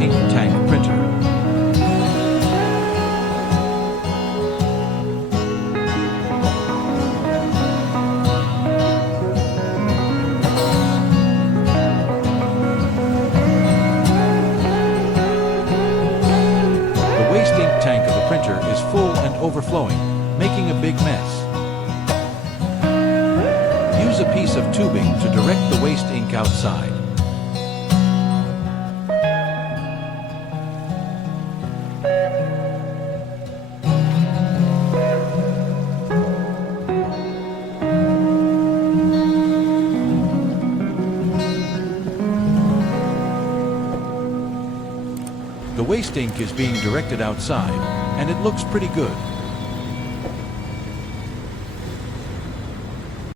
ink tank printer. The waste ink tank of the printer is full and overflowing, making a big mess. Use a piece of tubing to direct the waste ink outside. The waste ink is being directed outside, and it looks pretty good.